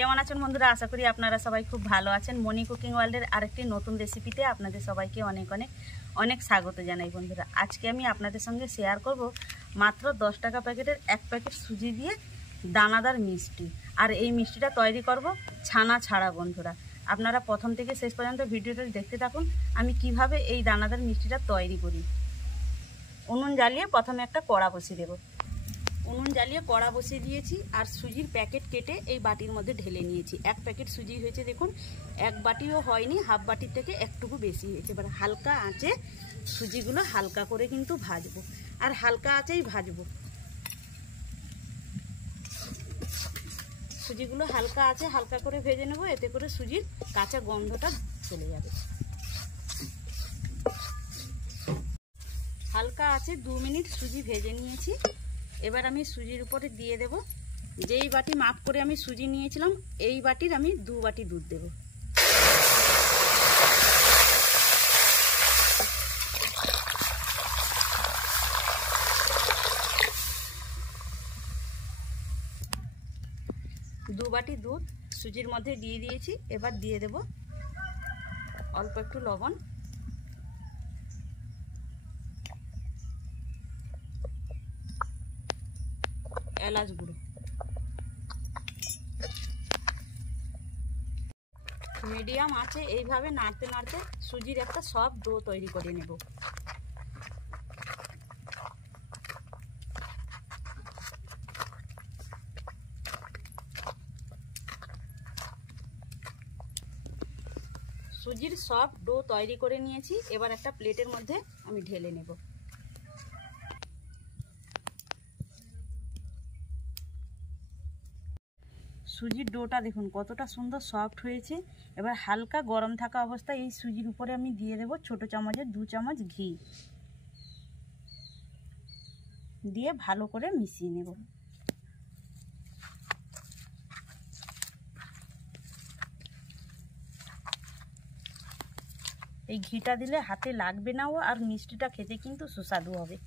কেমন আছেন বন্ধুরা? আশা করি আপনারা সবাই খুব ভালো আছেন। মনি কুকিং ওয়ার্ল্ডের আরেকটি নতুন রেসিপিতে আপনাদের সবাইকে অনেক অনেক অনেক স্বাগত জানাই বন্ধুরা। আজকে আমি আপনাদের সঙ্গে শেয়ার করব মাত্র 10 টাকা প্যাকেটের এক প্যাকেট সুজি দিয়ে দানাদার মিষ্টি। আর এই মিষ্টিটা তৈরি করব ছানা ছাড়া বন্ধুরা। আপনারা প্রথম থেকে শেষ পর্যন্ত ভিডিওটা দেখতে থাকুন আমি কিভাবে এই দানাদার মিষ্টিটা তৈরি করি। উনুন জ্বালিয়ে প্রথমে একটা কড়া বসিয়ে দেব। উনুন জ্বালিয়ে কড়া বসিয়ে দিয়েছি আর সুজির প্যাকেট কেটে এই বাটির মধ্যে ঢেলে নিয়েছি। এক প্যাকেট সুজি হয়েছে দেখুন, এক বাটিও হয়নি, হাফ বাটির থেকে একটুকু বেশি হয়েছে। এবার হালকা আঁচে সুজিগুলো হালকা করে কিন্তু ভাজবো, আর হালকা আঁচেই ভাজবো। সুজিগুলো হালকা আঁচে হালকা করে ভেজে নেবো, এতে করে সুজির কাঁচা গন্ধটা চলে যাবে। হালকা আঁচে 2 মিনিট সুজি ভেজে নিয়েছি। এবার আমি সুজির উপরে দিয়ে দেব, যেই বাটি মাপ করে আমি সুজি নিয়েছিলাম এই বাটির আমি 2 বাটি দুধ দেব। দু বাটি দুধ সুজির মধ্যে দিয়ে দিয়েছি। এবার দিয়ে দেব অল্প একটু লবণ, এলাচ গুঁড়ো। মিডিয়াম আছে এইভাবে নাড়তে নাড়তে সুজির একটা সফট ডো তৈরি করে নেব। সুজির সফট ডো তৈরি করে নিয়েছি। এবার একটা প্লেটের মধ্যে আমি ঢেলে নেব। সুজির ডোটা দেখুন কতটা সুন্দর সফট হয়েছে। এবার হালকা গরম থাকা অবস্থায় এই সুজির উপরে আমি দিয়ে দেব ছোট চামচের 2 চামচ ঘি, দিয়ে ভালো করে মিশিয়ে নেব। এই ঘিটা দিলে হাতে লাগবে নাও, আর মিষ্টিটা খেতে কিন্তু সুস্বাদু হবে।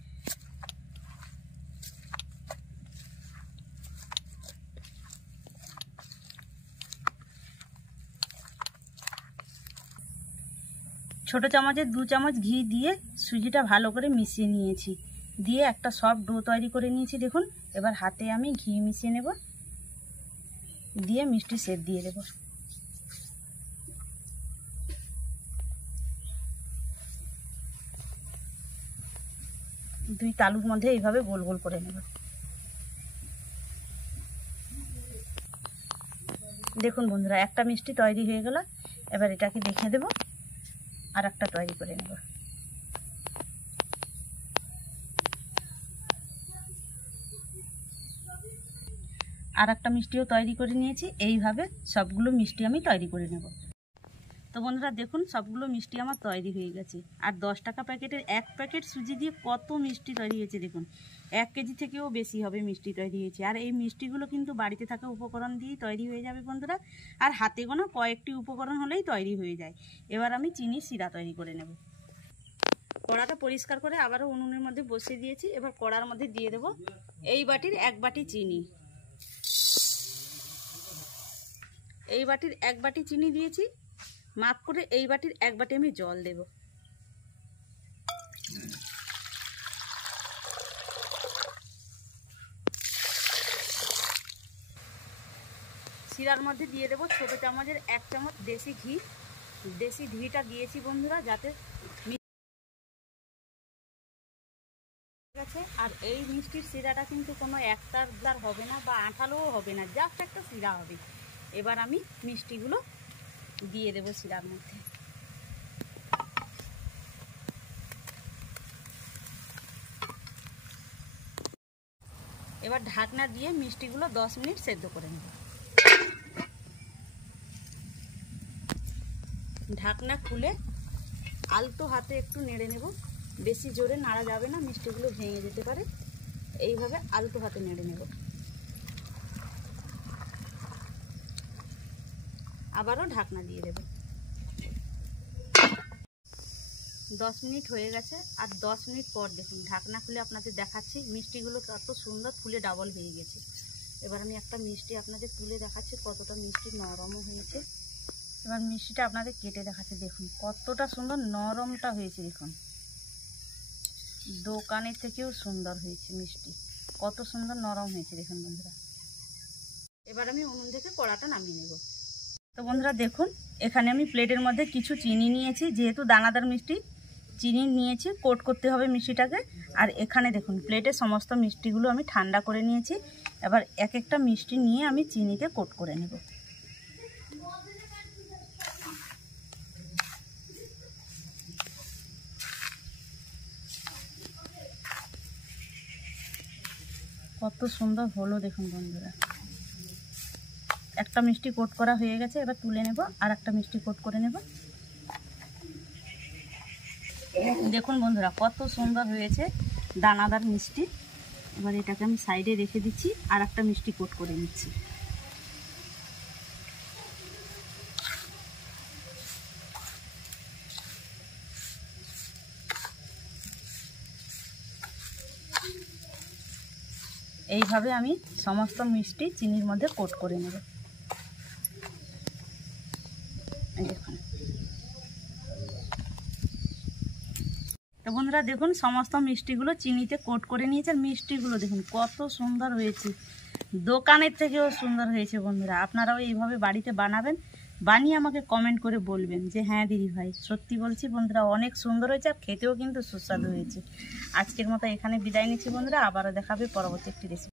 ছোট চামচের 2 চামচ ঘি দিয়ে সুজিটা ভালো করে মিশিয়ে নিয়েছি, দিয়ে একটা সফট ডো তৈরি করে নিয়েছি দেখুন। এবার হাতে আমি ঘি মিশিয়ে নেব, দিয়ে মিষ্টি সেট দিয়ে দেব। দুই তালুর মধ্যে এইভাবে গোল গোল করে নেব। দেখুন বন্ধুরা, একটা মিষ্টি তৈরি হয়ে গেল। এবার এটাকে দেখে দেব, আর একটা তৈরি করে নেব। আর একটা মিষ্টিও তৈরি করে নিয়েছি। এইভাবে সবগুলো মিষ্টি আমি তৈরি করে নেব। তো বন্ধুরা দেখুন সবগুলো মিষ্টি আমার তৈরি হয়ে গেছে। আর 10 টাকা প্যাকেটের এক প্যাকেট সুজি দিয়ে কত মিষ্টি তৈরি হয়েছে দেখুন। 1 কেজি থেকেও বেশি হবে মিষ্টি তৈরি হয়েছে। আর এই মিষ্টিগুলো কিন্তু বাড়িতে থাকা উপকরণ দিয়েই তৈরি হয়ে যাবে বন্ধুরা। আর হাতে গোনা কয়েকটি উপকরণ হলেই তৈরি হয়ে যায়। এবার আমি চিনির শিরা তৈরি করে নেব। কড়াটা পরিষ্কার করে আবারও উনুনের মধ্যে বসিয়ে দিয়েছি। এবার কড়ার মধ্যে দিয়ে দেব এই বাটির 1 বাটি চিনি। এই বাটির 1 বাটি চিনি দিয়েছি। মাপ করে এই বাটির 1 বাটি আমি জল দেব। শিরার মধ্যে দিয়ে দেব ছোট চামচের 1 চামচ দেশি ঘি। দেশি ঘিটা দিয়েছি বন্ধুরা যাতে গেছে। আর এই মিষ্টির শিরাটা কিন্তু কোনো একটার হবে না বা আঠালোও হবে না, জাস্ট একটা শিরা হবে। এবার আমি মিষ্টিগুলো দিয়ে দেব শিরার মধ্যে। এবার ঢাকনা দিয়ে মিষ্টিগুলো 10 মিনিট সেদ্ধ করে নেব। ঢাকনা খুলে আলতো হাতে একটু নেড়ে নেব। বেশি জোরে নাড়া যাবে না, মিষ্টিগুলো ভেঙে যেতে পারে। এইভাবে আলতো হাতে নেড়ে নেব। আবারও ঢাকনা দিয়ে দেব। 10 মিনিট হয়ে গেছে। আর 10 মিনিট পর দেখুন ঢাকনা খুলে আপনাদের দেখাচ্ছি মিষ্টিগুলো কত সুন্দর ফুলে ডাবল হয়ে গেছে। এবার আমি একটা মিষ্টি আপনাদের তুলে দেখাচ্ছি কতটা মিষ্টি নরমও হয়েছে। এবার মিষ্টিটা আপনাদের কেটে দেখাচ্ছি, দেখুন কতটা সুন্দর নরমটা হয়েছে। দেখুন দোকানের থেকেও সুন্দর হয়েছে মিষ্টি, কত সুন্দর নরম হয়েছে দেখুন বন্ধুরা। এবার আমি উনুন থেকে কড়াটা নামিয়ে নেব। তো বন্ধুরা দেখুন এখানে আমি প্লেটের মধ্যে কিছু চিনি নিয়েছি, যেহেতু দানাদার মিষ্টি চিনি নিয়েছি, কোট করতে হবে মিষ্টিটাকে। আর এখানে দেখুন প্লেটে সমস্ত মিষ্টিগুলো আমি ঠান্ডা করে নিয়েছি। এবার এক একটা মিষ্টি নিয়ে আমি চিনিতে কোট করে নেব। কত সুন্দর হলো দেখুন বন্ধুরা। একটা মিষ্টি কোট করা হয়ে গেছে, এবার তুলে নেব আর একটা মিষ্টি কোট করে নেব। দেখুন বন্ধুরা কত সুন্দর হয়েছে দানাদার মিষ্টি। এবার এটাকে আমি সাইডে রেখে দিচ্ছি, আর একটা মিষ্টি কোট করে নিচ্ছি। এইভাবে আমি সমস্ত মিষ্টি চিনির মধ্যে কোট করে নেব। দেখুন তো বন্ধুরা দেখুন সমস্ত মিষ্টিগুলো চিনিতে কোট করে নিয়েছে। আর মিষ্টিগুলো দেখুন কত সুন্দর হয়েছে, দোকানের থেকেও সুন্দর হয়েছে বন্ধুরা। আপনারাও এইভাবে বাড়িতে বানাবেন, বানিয়ে আমাকে কমেন্ট করে বলবেন যে হ্যাঁ দিদি ভাই সত্যি বলছি বন্ধুরা অনেক সুন্দর হয়েছে, আর খেতেও কিন্তু সুস্বাদু হয়েছে। আজকের মতো এখানে বিদায় নিচ্ছি বন্ধুরা, আবারও দেখাবে পরবর্তী একটি রেসিপি।